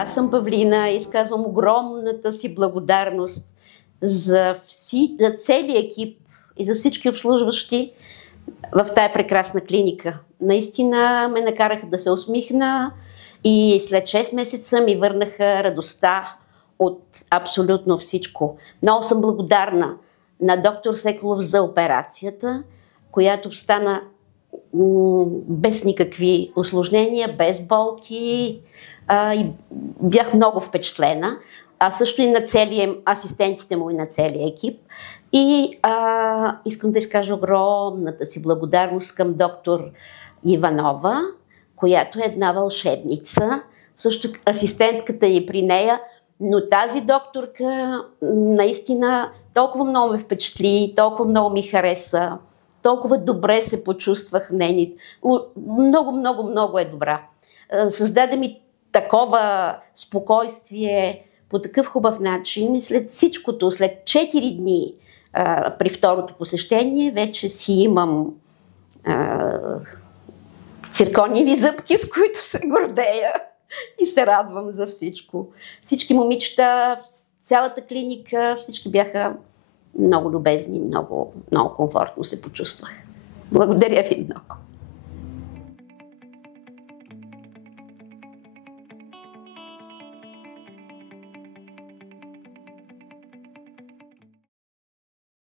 Аз съм Павлина и изказвам огромната си благодарност за целия екип и за всички обслужващи в тая прекрасна клиника. Наистина ме накараха да се усмихна и след 6 месеца ми върнаха радостта от абсолютно всичко. Много съм благодарна на доктор Секолов за операцията, която стана без никакви усложнения, без болки. И бях много впечатлена, а също и на асистентите му и на целия екип. И искам да изкажа огромната си благодарност към доктор Иванова, която е една вълшебница, също асистентката е при нея, но тази докторка наистина толкова много ме впечатли, толкова много ми хареса, толкова добре се почувствах в нейни. Много, много, много е добра. Създаде ми такова спокойствие по такъв хубав начин и след всичкото, след 4 дни при второто посещение, вече си имам циркониеви зъбки, с които се гордея и се радвам за всичко. Всички момичета, цялата клиника, всички бяха много любезни, много, много комфортно се почувствах. Благодаря ви много.